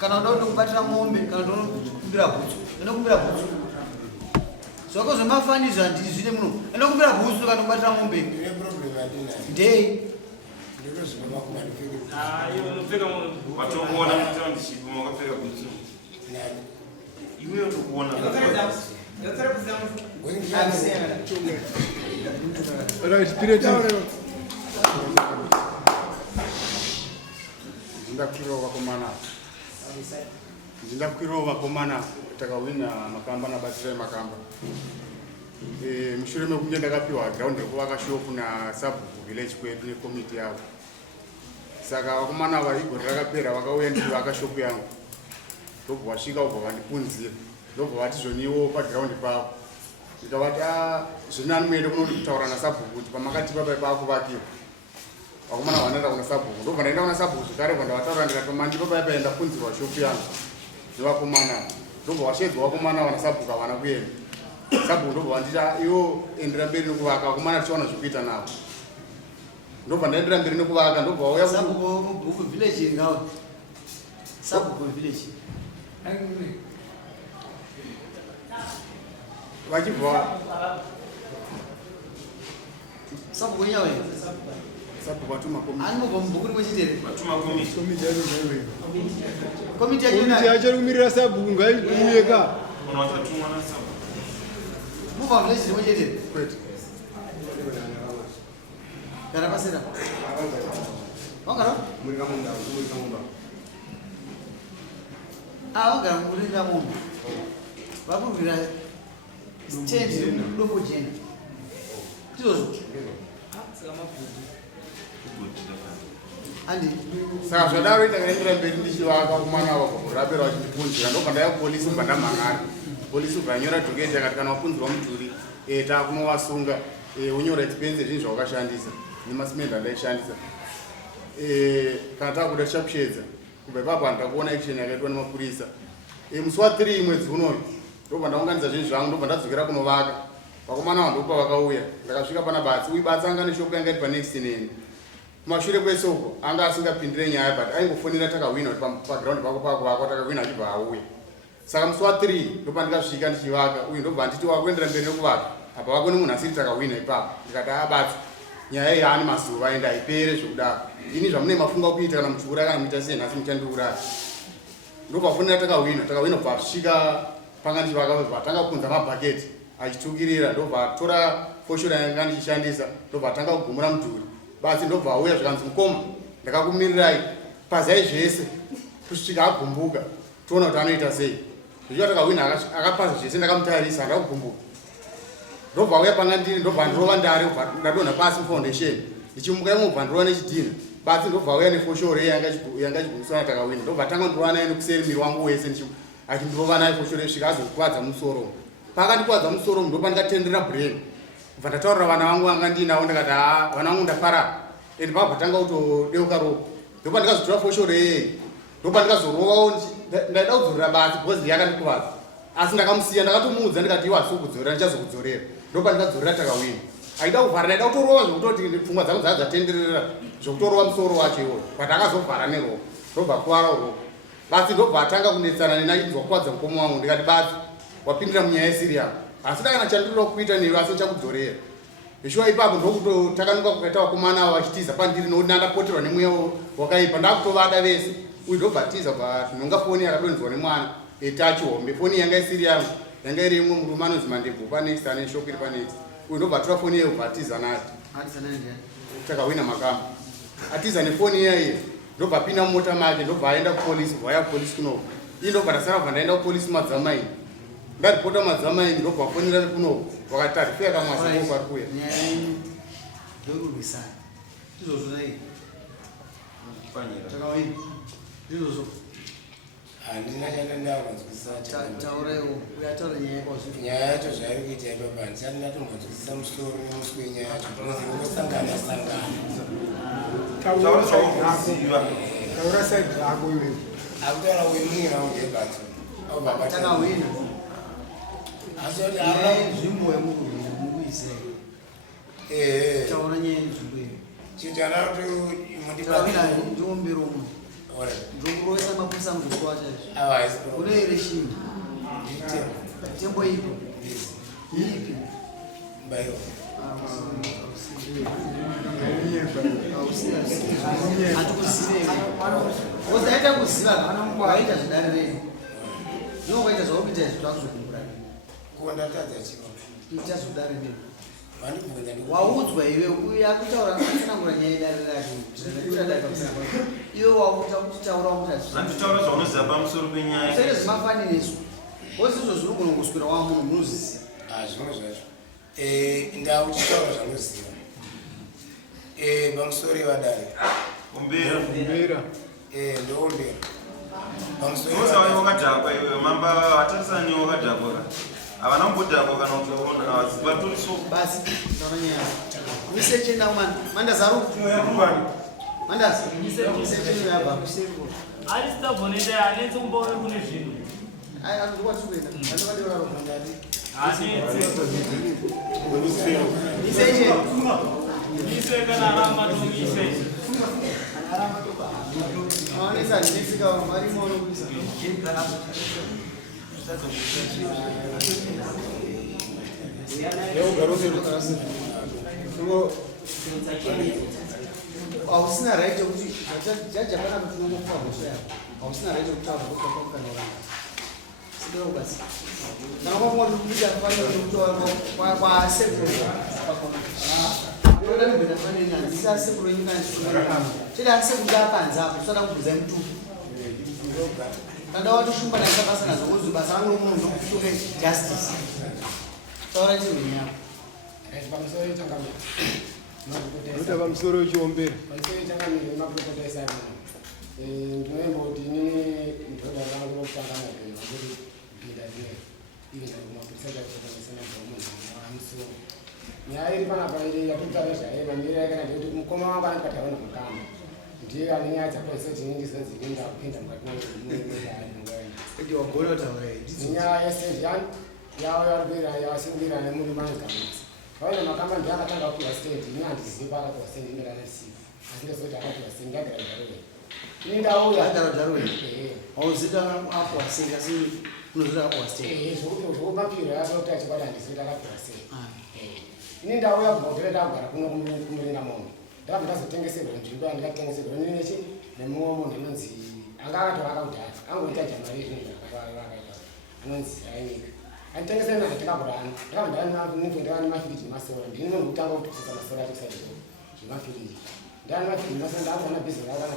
Kana ndo kubatira ng'ombe kana ndo kumbira butsu ndo kumbira butsu soko zvemafanizo handizvine muno ndo kumbira butsu kana kubatira ng'ombe ndei iwe unopfeka watokuona kuti ndishipo makapfeka butsu iwe utokuona Ndindakwiro vakomana takawina makamba nabatira makamba. Mushure mekunge ndakapiwa ground rekuvaka shop naSabhuku village kwedu nekomiti yavo. Saka vakomana vaigore rakapera vakauya ndivaka shop yangu. Ndobva vasvika ubva vandipunzira. Ndobva vati zvoniwo paground pavo. Ndikavati zvinani muende kunoti kutaura naSabhuku kuti pamakatipa paakuvakira. Vakomana vanoenda kuna Sabhuku. Ndobva ndaenda kuna Sabhuku zvekare vandavataura ndikati mandipa paipa ndapunzirwa shop yangu. Nevakomana. Ndobva vashedzwa vakomana vana Sabhuku havana kuenda. Sabhuku ndobva vandita iwo endera mberi nekuvaka vakomana tichaona zvekuita navo. Ndobva ndaendera mberi nekuvaka ndobva vauya Sabhuku village ngawe. Sabhuku village. Vachibva Sabhuku nyawe. Sabhuku vatuma komiti. Anobva mubhuku rimwe chete. vatuma komiti. Komiti yacho yacho kumirira Sabhuku ngaiuyeka. Ono watatumwa naSabhuku. Mubva village rimwe chete. Kwete. Kana pasera. Wangara? Murika munda. Wangara murika munda. Vakurira stand loko jena. Tizozo. Andi. Saka zvadaro ndakaendera mberi ndichivaka vakomana vakagorapera vachindipunzira ndobva ndaya kupolisi ubva ndamhangara. Polisi ubva yanyora dhoketi akati kana wapunzirwa mudhuri takunovasunga unyora expense zvinhu zvawakashandisa nemasimende andaishandisa. Kana takuda tichakushedza. Kubva ipapo handakuona action yakaitwa nemapurisa. Musi wa3 mwedzi unoyu ndobva ndaunganidza zvinhu zvangu ndobva ndadzokera kunovaka. Vakomana vandopa vakauya. Ndakasvika pana Batsi. Uyu Batsi anga neshopu yanga iri panext neni. Kumashure kwese uko anga asingapindire nyaya but aingofonera takawina kuti paground pako pakuvakwa takawina achibva auya. Saka musi wa3 ndobva ndikasvika ndichivaka. Uyu ndobva nditi wakuendera mberi nekuvaka. Apa vako nemunhu asiri takawina ipapo. Ndikati Batsi nyaya iyi haani mazuva ende haipere zvokudaro. Ini zvamune mafunga kuita kana muchiuraya kana muita sei nhasi muchandiuraya. Ndobva fonera takawina kubva asvika panga ndichivaka patanga kunza mabhaketi achitukirira ndobva atora foshora yanga ndichishandisa ndobva atanga kugumura mudhuri. Basi ndobva auya zvikanzi mukoma ndakakumirirai pazai zvese kusvika agumbuka toona kuti anoita sei. Zvichiva takawina akapasa zvese ndakamutarisa handakugumbuka. Ndobva auya panga ndiri ndobva ndirova ndari ndadonha pasi mufoundation ndichimuka imo bva ndirova nechidhina. Basi ndobva auya nefoshore yanga ichigumisana takawina ndobva tanga ndirova naye nekuseri miri wangu wese achindirova naye foshore svika azokuvadza musoro. Pakandikuvadza musoro ndobva ndikatendera brain. Kubva ndataurira vana vangu vanga ndinawo ndikati vana vangu ndafara ende pabva tanga kutodeuka roko. Ndobva ndikazotora foshore yeyi ndobva ndikazorovawo ndaida kudzorera basi because yakandikuvadza asi ndakamusiya ndakatomuudza ndikati iwe hasi kudzorera ndichazokudzorera. Ndobva ndikadzorera takawina. Aida kuvhara ndaida kutorova zvokutoti pfungwa dzangu dzaa dzatenderera zvokutorova musoro wacho iwoyo but akazovhara neroko ndobva kuvara uroko. Basi ndobva atanga kunetsana neni achibva kukuvadza mukoma wangu ndikati basi wapindira munyaya yesiriyamu asi dakana chandinoda kuita newe asi chakudzorera. Zveshuwa ipapo ndokutotakanuka kukaita vakomana vachitiza pandiri nokuti ndandapoterwa nemweya wakaipa ndakutovada vese. Uyu ndobva atiza bva tinonga foni yakadonhedzwa nemwana tachihombe foni yanga isiri yangu yanga iri imwe murume anonzi Mandebvu panext ane shop iri panext. Uyu ndobva atora foni yeyo bva atiza nati takawina makamba atiza nefoni iyaiyo ndobva apinda mumota make ndobva aenda kupolisi bva aya kupolisi kunoko. Ii ndobva ndasara bva ndaenda kupolisi madzamaini ndaripota madzamaini ndobva afonera kunoko wakati tarifika kamwasiko ari kuya. Ndokurwisana. Izvozvo nai. Kufanira. Takawina. Izvozvo. Handina chandandakunzwisisa tauraiwo uyataura nyaya yakwazvo. nyaya yacho zvairi kuita ipapo handisati ndatongonzwisisa musoro nemusi wenyaya yacho unozingosangana Taura side rako iwe. akutaura uyu munhu wangu ngebatso Takawina. Asori nzvimbo yemukuise taura nyaya yenzvimbo iyo chitara kuti taravira ndiombero munhu ndokurovesa mapusa muzvikwa chaizvo kune ere shinda tembo ipo ipi hatikuzivei ozaita kuziva waita zvidarirei ndinokaita zvaukuita izvi twakuzokumbura ita zvidarirei waudzwa iwe uya kutaura atsanangura nyaya yedarire rake iwe wakutaurawo mutazvitaura zvaunoziva pamusoro penyaya saite zvimafaniniswa wose izvo zvinogona kuswira wa munhu munozviziva zvimwe zvacho ndau chitaura zvanoziva pamusoro yevadare umbera ndoombera unoziva wakadhakwa iwe mamba hatarisani wakadhakwa havana kumbodhakwa kana kutaona vatoriso basi taura nyaya misechenda umana mandazaru mandazi misechenda yabva kuseko aristaboneta anetse kumbaona kune zvinhu anodikwatikuenda andovadevaro ise kana ramatomise aonesa ndinesika varimono kuisa hausina right yekuti jaji hapana kuti unongokupa hosha yako hausina right yekuti azokukaukanauranga sidero basi kana kwakuita kufanira kwasekuro oda mibhenda fanire nanzi asekuro enyika chede asekuro apanzapo tisada kubvudza mutupu kana watoshumba nakabasa nazo kuzi basa rangu munhu ndokutume justice taura chinhu nyako Nota pamusoro wechiombera ndinoemboti inini ndinoda rangu rokutanga mapenyu kuti mpinda dzine ivenda kumapurisa chakutonesana zvamunhu wamusoro nyaya iri panapa iri yatotara zvaye mamiri yakana ndekuti mukoma wangu anipataona mukama ndiye ane nyaya dzakoise tinindizodzinenda kupinda kuti wagona kutaura inyaya yesendiyani yawo yaripera yawasungira nemuri mangamisi vaina makamba ndiakatanga kupiwa state ini handizivi paakapiwa state ingeranasiva asi ndezoti akapiwa state ndagaradharowe ini ndauya adarodharowe hauzita apiwa state asi unozita apiwa state zvokupapiro yasoti achibata handizoti akapiwa state ini ndauya kubvakutoreta kugara kuno kumurinda munhu ndabva ndazotengeserwa nzvimbo yandikatengeserwa nenechi nemumwe munhu anonzi anga akatovaka kudhara angoita jamari yezvinhu zvakavakaita anonzi ainyika anditengesera nazo tikaburana ndakabva ndane mafiriji masora ndini munhu kutanga kutokusa masora acho kusaito zvemafiriji ndane mafiriji masora ndakuona bhizinesi rako kana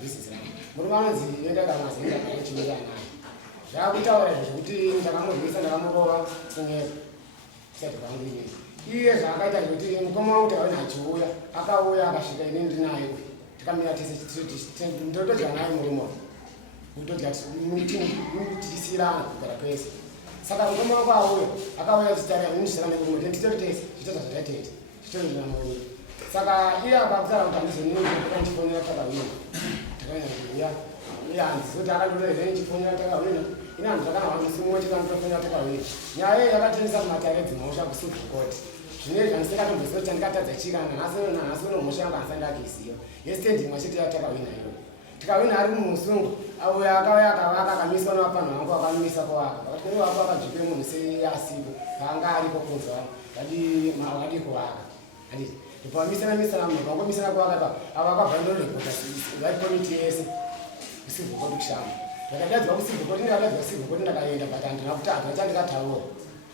bhizinesi rako murume anonzi endakamazendaa chimira naye zvakutaura izvo zvekuti ndakamurwisa ndakamurova kunyeka kusati kwangu inei iye zvaakaita zvekuti mukoma wangu taona achiuya akauya akasvika ini ndinaye tikamira tese ndotodya naye murume kutodya titisirana kugara pese saka mukoma wangu auya akauya titarainisana nekumwe tentitori tese chitoza zvataitete chitorina murume saka iye akakusara kuti handizonikandifonera takawina takanyauya iye handizoti akandorezve ndichifonera takawina ina handu takana musimwe tikandofonera takawina nyaya iyi yakatendesa kumatare dzimhosva kusupukoti zvine zvandisikatombozoti ndikatadza chikana nhasi uno mhosva yangu handisandakiziva yesitendimwe chete yatakawina iyo tikawina ari mumusungu auya akauya akavaka akamiswa navapanhu vangu vakamisa kuvaka vakati kune wako akadzipe munhu seasipo kaanga aripo kunzwa wadi kuvaka handiti ipamisana munhu vangomisana kuvaka ipa avo akabvandorekota vaikomiti yese kusivhokoti kushamba ndakadadzwa kusivhokoti ndakadadzwa kusivhokoti ndakaenda but handina kutadza chandikataura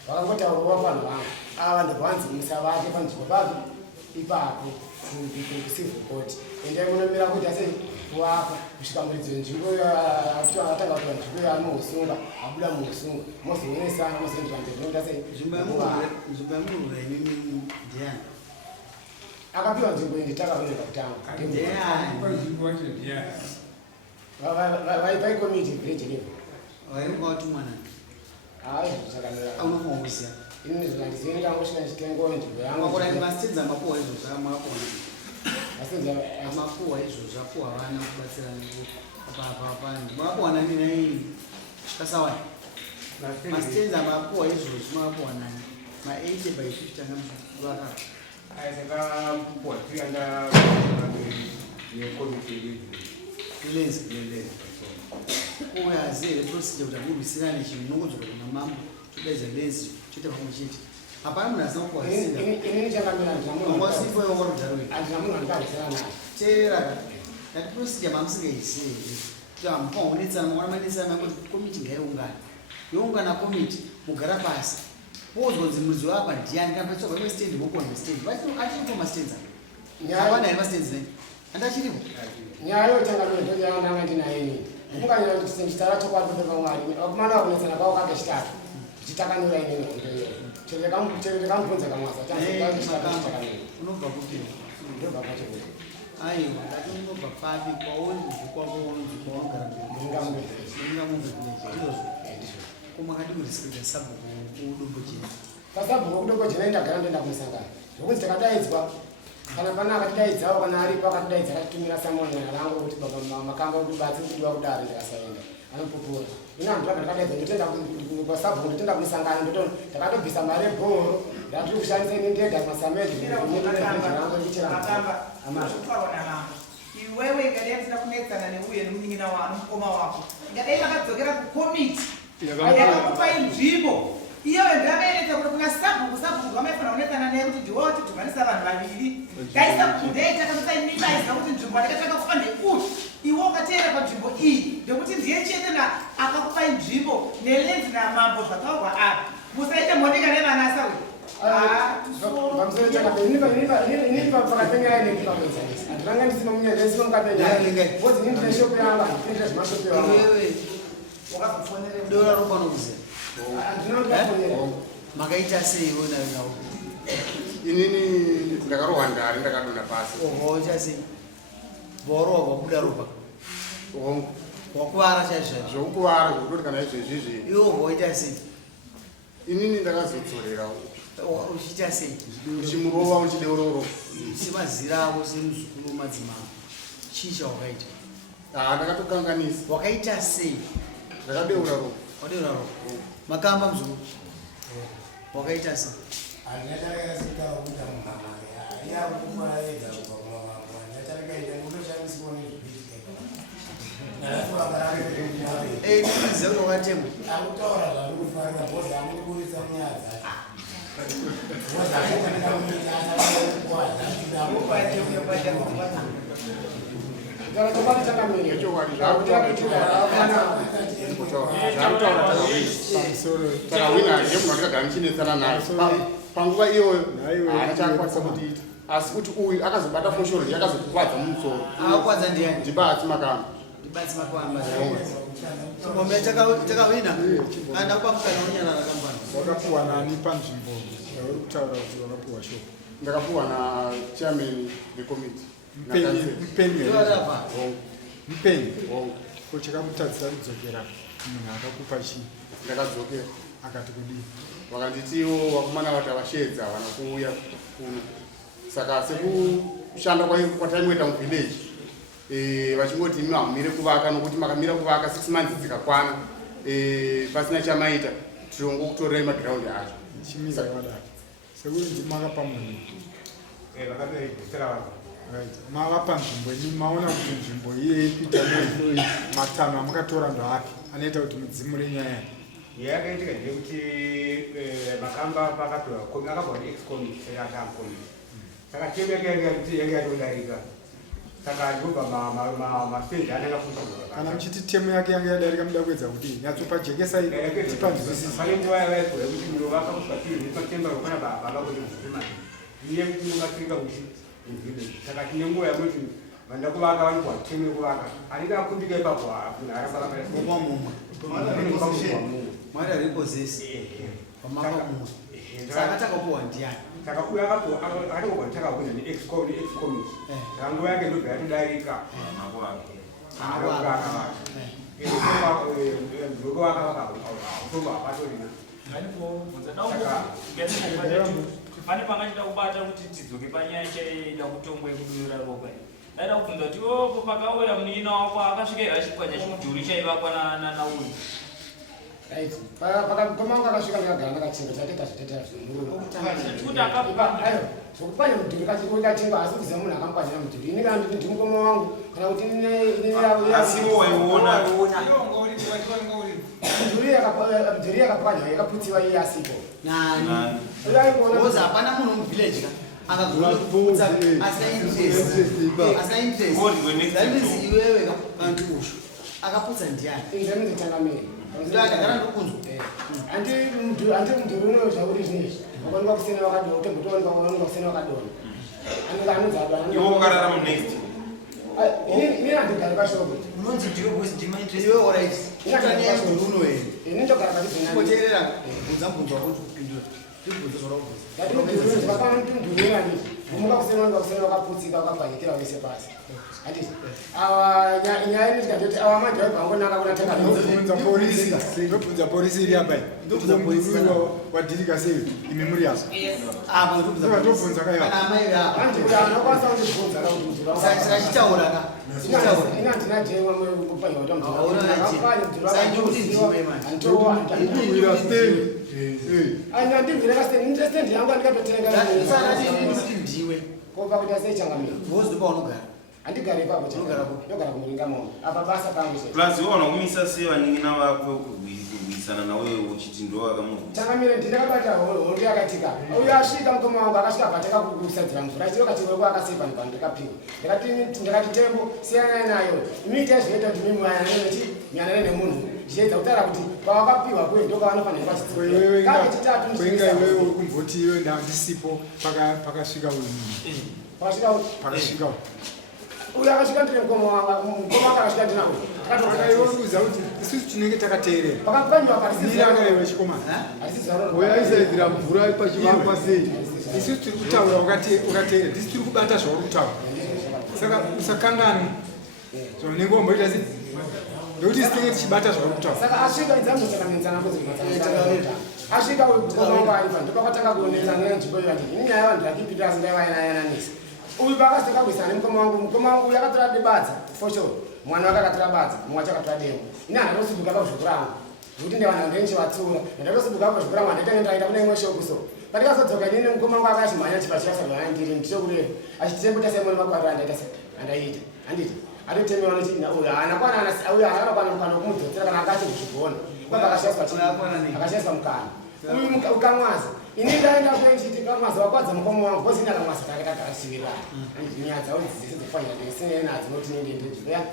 vakangotaurawa vanhu vangu ava ndobvanzimisa vake panzvimbo pavo ipapo kusivhokoti endai munomira kuti ase kuvaka kusvika muridzo nzvimbo atanga kuva nzvimbo yaanohusunga abuda muhusunga mozoenesana mozoendivanzenoda sei nzvimbo yamunhu rainini ndiani akapiwa nzvimbo iyi nditakaoneka kutanga vaikomiti village level wairikwawatumwa nani hayi zvakanera aunokumakuziya ini zvandizoenda ngosvika ndichitengo nzvimbo yangu makona mastenzi amapuwa izvozvo amakona mastenzi amapuwa izvozvo apuwa vana kubatsirana mapuwa nani chikasawani Mastenza mapuwa izvozvi mapuwa nani ma80 by 50 angamuvaka aisakapuwa 300 yekomiti ilenzi kulelele uyazile procedure kuti akurwisirane chinhu unongodzoka kuna mambo todaidza lenzi toita pamwe chete hapana munhu asina kukwazira inini chakamira wasipo yowarudarwe andina munhu andikazera naye teera that procedure mamusingaizii kuti hamupaonetsana mwana manetsana kuti komiti ngaiungana youngana komiti mugara pasi pozwa kuti mudzi wapa ndiani kana patsvagwa mestendi mokuwa mestendi achiripo mastenzi apana here mastenzi nai andachiripo nyaya yotanga ndoyaandanga ndinaye unganyira kuti senditara chokwadi pepamwari kumana wakunetsana kwavo kake chitatu chitakanura inini kundoyo cherere kamubvunza kamwasa unobva kupi ndobva pachikuti aiwa ngati unobva papi kwaunzi kwaunzi kwaunogara ingamuvheiizvozvo komakadiurisika sabhuku kudumbu chena pasabhuku kudumbu chena indagara ndoenda kumusangana zvokunzi takadaidzwa kana pana akatidaidzawo kana aripo akatidaidza akatitumira samonera rangu kuti makamba kuti batsi kudiwa kudaro ndikasaenda anopupura ino antu vabva takadaidza ndotenda pasabhuku ndotenda kumusangana ndoto takatobvisa mari ebhoro ndatiri kushandisa nindega masamedi rangu ndichiramba iwewe ingadai tisina kunetsana neuye nemunin'ina wano mukoma wako ingadai vakadzokera kukomiti yakakupa inzvimbo iyewe ndakaeredza kuti kuna sabhuku vamaifana kunetsana naye kuti ndiwo tidhumanisa vanhu vaviri ngaisabhuku ndeyetakamusainibaisa kuti nzvimbo andikataka kupa ndekuti iwe ukateera panzvimbo iyi ndekuti ndiye chete akakupa inzvimbo nelenzi namambo zvakaurwa apa musaite mhondeka nevanasa we dora ropanokuzera makaita sei iwonayo nawo inini ndakarohwa ndari ndakadonda pasi ohocha sei bhorowa kwabuda ropa wakuvara chaizvazvo zvokuvara zvokutoti kana izvezvizvi iwo hoita sei inini ndakazodzorera uchiita sei uchimurova uchideuroro semazira avo semuzukuru madzimambo chii chawakaita ndakatokanganisa wakaita sei ndakadeura ropa wadeura ropa makamba muzukuru wakaita sei ndiziva kuti wakatemwa takawina ndemunhu andikagara ndichinetsana naye panguva iyoyo achakwanisa kutiita asi kuti uyu akazobata foshorodi akazokuvadza mumusoro akakwadza ndiani ndibatsi makamba ndibatsi makwamba ngombe takawina kana ndakupamusana unyana rakambana wakapuwa nani panzvimbo yauri kutaura kuti wakapuwa shoko ndakapuwa na chairman wecommittee mupenyu ko chakamutadzisa kudzokera munhu akakupa chii ndakadzokera akati kudii vakanditiwo vakomana vati avashedza vana kuuya kuno saka sekushanda kwataimboita muvhileji vachingoti imi hamumire kuvaka nokuti makamira kuvaka 6 months dzikakwana pasina chamaita tirongo kutorerai magiraundi acho chimira wadaro sekunzi makapa munhu mavapa nzvimbo ini maona kuti nzvimbo iye ipita neihloyi matanho amukatora ndoapi anoita kuti mudzimure nyaya yakaitika ndekuti makamba pakatora komi akabva kuti excomi sekatakomi saka temu yanga yatodarika saka ndobva mastendi ananga fushirwa kana muchiti temu yake yanga yadarika muda kuedza kuti nyatsopajekezai tipanzwisisi pane nguva yavaigora kuti munovaka kusvatiri patemba rokana baba kuti muzvimai iye kuti mukatirika kuti muvhileji saka tine nguva yakuti vanda kuvaka vanopuwa temu yekuvaka anenge akumbika ipapo munhu arambaaopa mumwe mwari repossesi pamapa mumwe saka takapuwa ndiani saka uyo akatogwa takakunda neexcomi ranguva yake ndobva yatodarika pane pangachida kubata kuti tidzoke panyaya chaida kutongwa yekudurira ropa daida kubvunza kuti opo pakauya munin'ina wako akasvika achipwanya chidhuri chaivakwa nauyu Right. Kama akasvika ndakagara ndakachinga chateta zvitetera Kuti zvokupanya mudhuri kachikatenga asi kuziva munhu akamukwanyira mudhuri ini kana nditi ndimukoma wangu kana kuti asiwo waiona mudhuri yakapwanya yakaputsiwa iye asipo Because hapana munhu muvillage akagona kuputsa asa interest iwewe kanti usho akaputsa ndiani ndinozitsangamiri ndakagara ndokunzwa andi mudhuri unoyo zvauri zvinezvi wakaoneka kusena wakadona utembotooneka waoneka kusena wakadona iwo ukararama next ini handigari pashoko unonzi ndiwe bosi ndima interest iwe alright utaniye mudhuri uno here ini ndogara pachizvinani koteerera bvunza mubvunzo wako ndikupindura ndibvunzo zvakabvunza vakaona kuti mudhuri unani umuka kusena wakaputsika wakabhanyikira wese pasi handiti awa nyaya inotikatoti awa madhiraibha angonaka kunatenga ndobvunza polisi iri apai ndobvunza wadhirika sei imi muri apa apa ndobvunza kaiva amai apa anokwanisa kundibvunza saka chitaura ka ina handina jemwa kupanya andimvire kasiteni interested yangu andikatotenga ndiwe kopa kuti aseichangamiwa vozi ndipo unogara handigari ipapo ndogara kumuringa momo apa basa pangu plus iwona kumisa sei vanin'ina vakwe kurwisana nawe uchiti ndo akamuva changamire ndinakabata hondo yakatika uyo asvika mukoma wangu akasvika bvateka kusadzira mvura chiro katiweko akasepa ndibva ndikapigwa ndikati tembo siyanai nayo imiita zvinoita kuti mimuyananechi miyanane nemunhu zvichiedza kutaura kuti pawakapiwa kuye ndokavanofanira kwachitatuinga iwewe uri kumvoti iwe ndandisipo pakasvika pakasvika uyo akasvika ndine mukoma wanga akasvika ndinawe takatoaiweuza kuti isusu tinenge takateerera pakapanyiwa pairanga iwe chikomana uyaisaidzira mvura pachivakwa sei isusu tiri kutaura ukateerera tisi tiri kubata zvauri kutaura saka usakangani zvanenge wamboita sei ndokuti sitinge tichibata zvauri kutaura saka asvika idzambotakamenzana asvika mukoma wangu aripa ndopakatanga kuonedzana nenzvimbo iyo andii ini nyaya vanhu rakipita asi ndaivayananisa uyu pakasvika kuisana nemukoma wangu yakatora debadza for sure mwana wake akatora badza mumwe wacho akatora dengo ini handatosibuka pazvoku rangu zvokuti ndevana ndenchivatsura ndatosibuka pazvoku rangu handaita ndaita kune imwe shoko so pandikazodzoka inini mukoma wangu akachimhanya chipachikasarwaandiri ndichokureva achitembuta semoni makwariro andaiita handiti atotemewa uyu haana kwana uyu haana kwana mukana wokumudzosera kana akachizvigona kwabva akashayiswa mukana uyu ukamwaza ini ndaenda kuenchiti kamwaza wakwadza mukoma wangu bhozi ndakamwaza takatagara nyaya dzavo dzisi dzofanira ndisine nadzo noti nendenzvimbo yangu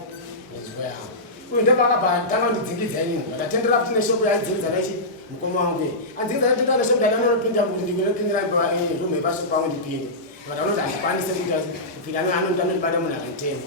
uyu ndepakabva tanga ndidzingidza inini ndatendera kuti neshoko yaidzingidza naichi mukoma wangu andzingidza natotaa neshoko ndadanopinda kuti ndinopindira rumu yepasi pangu ndipinde vanoti handikwanise kupinda anondibata munhu akanditema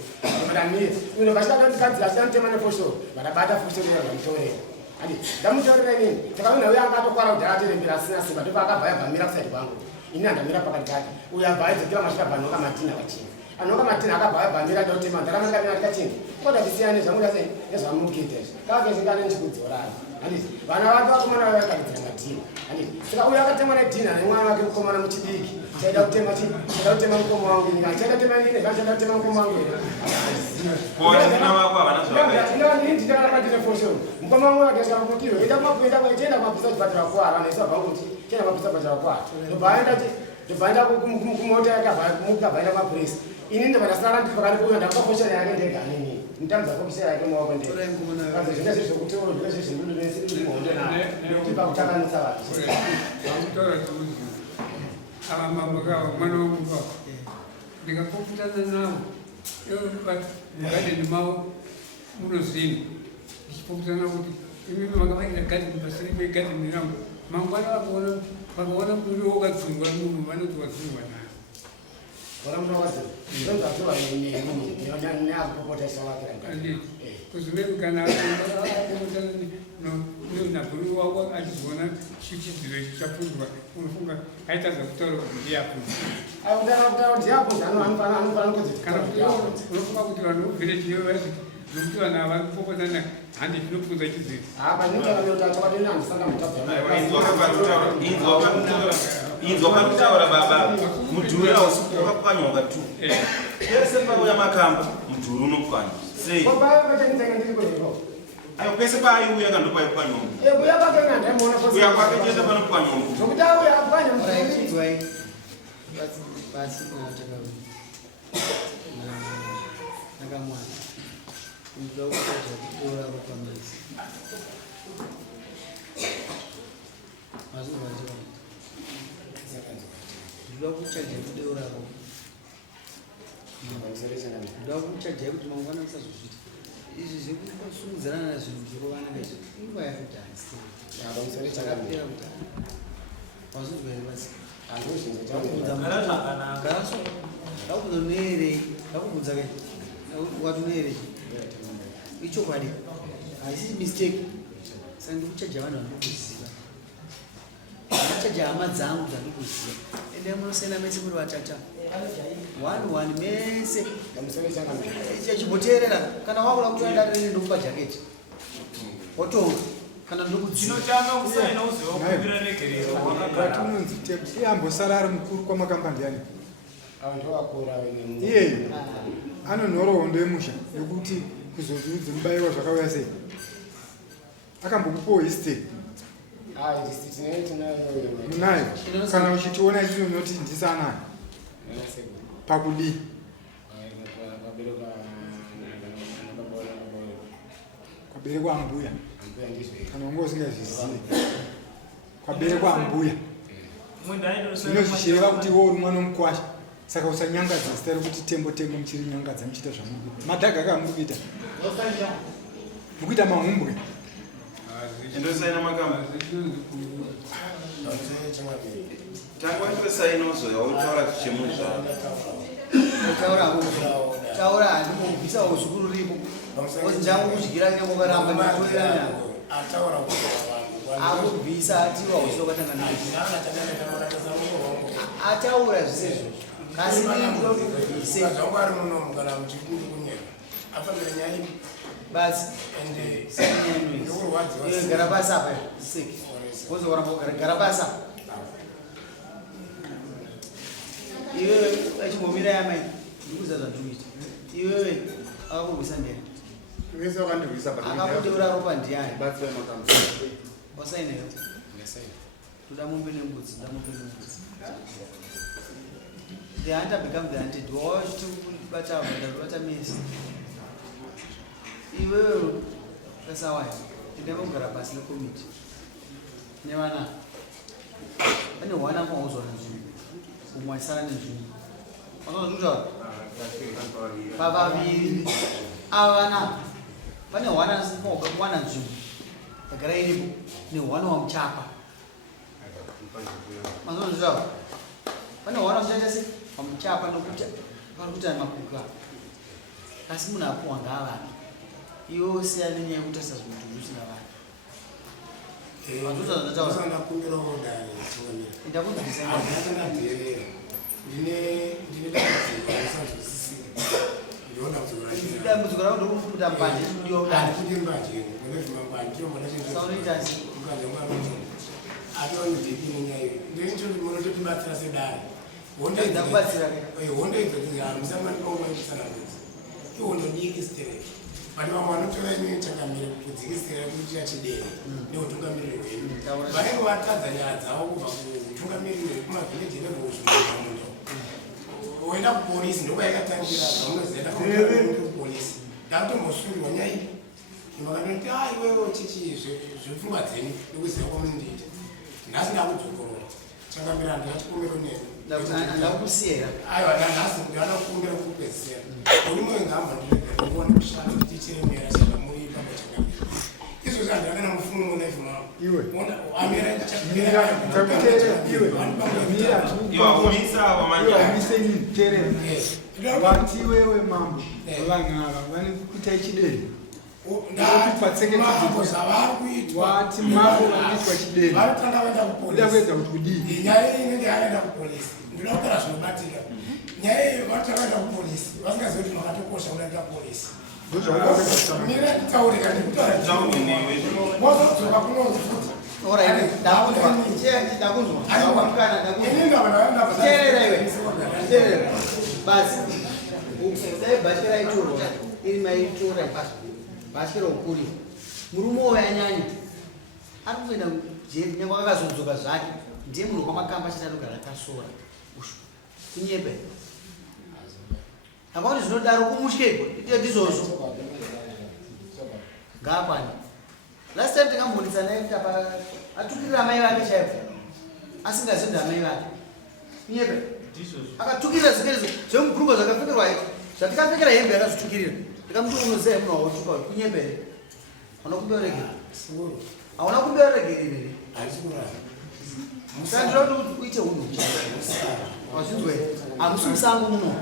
vatamire uyu vachidadikadzira achidamutema nefoshoro vadabata foshoro vamutorera andi ndamutorera inini takaona uyo akatokwara kuti akaterembera asina simba ndopakabva yabvamira kusati kwangu ini handamira pakati kake uyu abva aidzokera masvika panoka matina vachinga anoka matina akabva yabvamira ndautema ndaramangamira tikachinga koda tisiyane zvamuda sei nezvamukita izvi kavakezingane ndichikudzorana handiti vana vake vakomana vavakaridzira matina handiti saka uyo akatemwa nedhina nemwana wake mukomana muchidiki chaida kutema mukoma wangu nyika chaida kutema nini chaida kutema mukoma wangu ndinakadine foshoro mukoma wangu akasvika mukutiro enda kumapisa chipatara kuara naisa bhanguti chenda mapisa chipatara kuara ndobvaenda kumota yakabvaenda mapurisa ini ndobva ndasara ndiri pakati kuyo ndakafoshora yake ndega nini nditambudza foshora yake maoko ndezvine zvezvokuti zvine zvezvindunesirimuhondo nao tipakutanganisa vanhu ava mambo mwana wamuva ndikapoputana navo mugadeni mavo munozini ndichipoputana kuti imimi makavakira gadeni pasiri pegadeni rangu mangwana vakaona muduri wakadzungwa munhu vanoti wadzungwa nayo kuzimeni kana nabhuri wako achizoona chichidziro ichi chapunzwa unofunga aitadza kutaura kuti ndiyapunzaunofunga kuti vanhu vovhireji iyo vazvi nokuti vanhu ava kupopotana handi zvinopunza chidziro inzwa pakutaura baba mudhuri hausi wakapwanywa tu pese pakauya makamba mudhuri unopwanywa sei Ayo pese paiuya kandopa panyombe. Kuya kwake ngandamona posi. Kuya kwake chete pano panyombe. Zokuti auya panyombe. Basi unataka nakamwana ndio kutoa kwa mwezi mazuva ndio kuchaje kudeura hapo ndio kuchaje kuti mangwana usazozvita izvi zvekusumudzana na zvinhu zvirovanana izvi inguva yakudansi chakapera kuti wazozwa here basi ndakubvunza ndakubvunza watunere ichokwadi haisi mistake saka ndikuchaja vanhu vandikuziva ndichaja hama dzangu dzandikuziva ende munosenda mese muri vatata 1 mese chimboteerera kana wakuda kutoendarere ndokupa jaketi wotonga kana ndinochanga kusaina uziva kumbira regerero watunonzi iambosara ari mukuru kwamakambandiyani iyeyo anonhorohondo yemusha yekuti kuzozudzi mubayiwa zvakauya sei akambokupawo history munayo kana uchitiona ichino noti ndisanayo pakudii kwaberekwa ambuya kana unge usingazvizive kwaberekwa ambuya zvinozvichireva kuti iwo uri mwana womukwasha saka usanyangadza zita rekuti tembo muchiri nyangadza muchiita zvamuri madhaga aka muri kuita mukuita mahumbwe endosaina makamba tangwandisaina uzoya utaura chichemu taura handimubvisa uzukuru ripo ozinjangu kudyira nyangokaramba nditoerana akubvisa atiwa usilokatanganaa ataura zvisezvo kasi basi gara basi apa seki wozogara basi apa iwewe achimbomira yamai ndikuza zvandikuita iwewe akakubvisa ndeni akakuteura ropa ndiani wasaineyo toda mombe nembudzi the hunter become the hunted wawachitobata mesi iwewe kasawaya tindava kugara pasi nekomiti nevana pane hwana mauzwa nenzvimbo umwe achisara nenzvimbo vanozvitaura pavaviri ava vana pane hwana mwana nzvimbo yagara iripo nehwana wamuchapa mazvitaura pane hwana muchaita se wamuchapa nokuti parikuita makuka asi munhu apuwa ngaavana iwe usiyane nenyaya yekutarisa zvinhu usina vanhu dambudziko rako ndokufuta mbanje saunoitasi ndakubatsira But I want to tell you that I'm going to put this today. No, to come in. But I want to tell you that I'm going to come in. When I police, nobody got time to that. Police. That was soon when you are going to die. Well, Chichi is a few things. It was a woman did. Nothing I would go. Changamira, that's and I will see it. I was asking the other woman who is here. Only one shot teaching me as a movie. This was under a full life now. You are murume uyo anyanya ari kuenda jeri nyange akazodzoka zvake ndiye munhu kwamakamba achitandogara akasora kunyepe akakuti zvinodaro kumutyeko ndizvozvo ngaakwane last time takambonisa naye kuti apa atukirira amai vake chaipo asingazodi amai vake kunyepe akatukirira zvingerezo zvemubhurugwa zvakapfekerwa zvatikapfekera hembe yakazotukirira ndikamuti unoziva munhu waotuka kunyepe hauna kumbeoregera hauna kumbeoregerire musandira kuti uite unhu wazvinzwe hamusi musango muno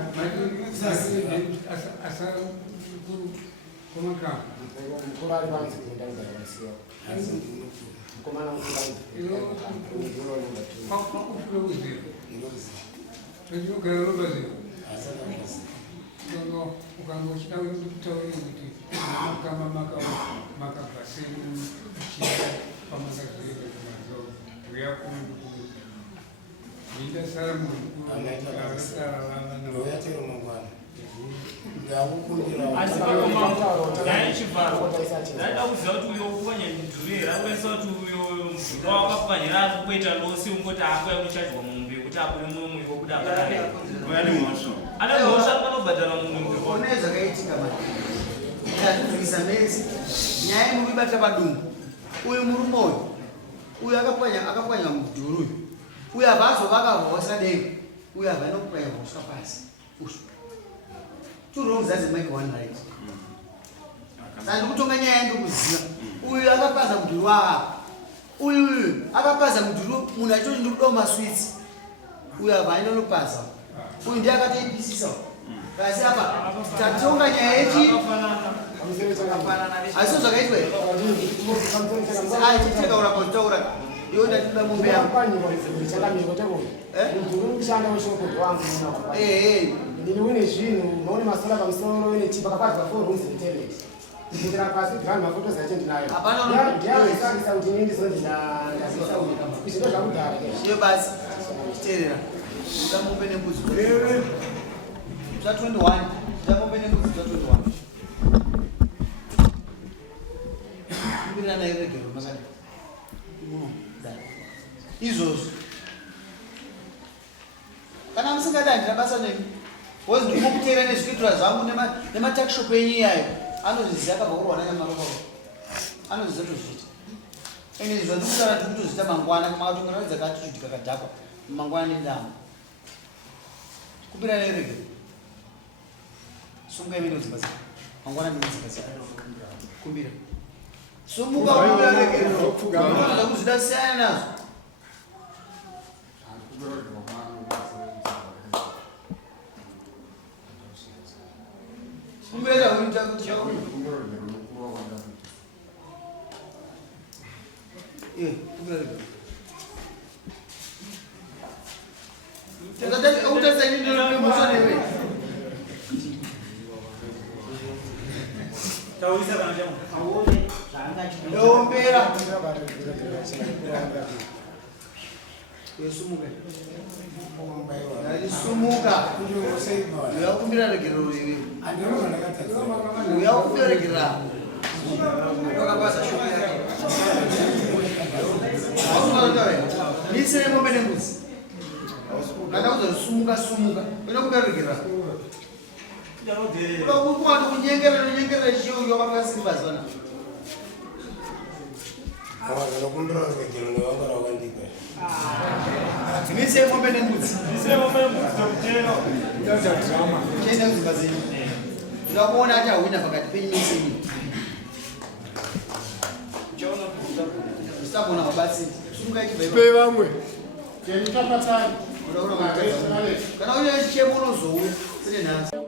ndaida kuziva kuti uyo kupfanya mudhurira kwesa kuti uyo mudhuri wakapfanyira ari kuita losi ungoti akwai unochadzwa mumbi kuti apure mumwe muivo kuti ane mhosva panobhadhara mumwe mumbi one zvakaitika matidzikisa mesi nyaya yemuvibata padumbu uyu murume uyu akapwanya mudhuri uyu uyu abva azovaka hosha denga uyu abva inokupwanya hosha pasi two wrongs doesn't make one right sandi kutonga nyaya yandikuziva uyu akapaza mudhuri waapa uyu akapaza mudhuri munhu achitoti ndikudawo maswitsi uyu abva aindonopaza uyu ndiye akatoipisisa kasi apa tatonga nyaya yechi asi zvakaitwa aititaura kutaura iwo ndatida mombe yangu ndine zvinhu maone masora pamusoro ine chipa kakadzwa 4 rooms in toilet ndikira pasi drama photos yacho ndinayo ndiyaisa kuti nini ndazisa izvi ndo zvakudhara iyo basi chiterera uda mombe nembudzi za 21 uda mombe nembudzi za 21 kumbirira nayo regero makadi izvozvo kana musingadandi nabasa nemi wozi ndikukuteera nezvikuitirwa zvangu nematakishop enyu iyayo anozviziva kabva kurwana nyamarova anozviziva tozviita ende zvandikutaura tiri kutozviita mangwana makatoratidza katituti kakadhakwa mangwana nendamo kumbira neregero sumuka imene udzikasa mangwana ndinodzikasa kumbira sumuka kumbira regero unoza kuzvida siyana nazvo kumbira uita kuti kumbira regero utasaini ndinomusonewe ndombera yosumuka sumuka uyakumbira regero rivi uyakumbira regera wakapasa shuka yake nisire mombe nembuzi kana kuzosumuka unokumbira regera unokukwata kunyengerera chiyungu wakapasiribazana mise mombe nembudzi chienda kudzimba dzenyu ndakuona achahwina pakati penyu mise iyi zvisagona mabatsiri sumuka ichibve vamwe kana une chemo unozouya sine nhasi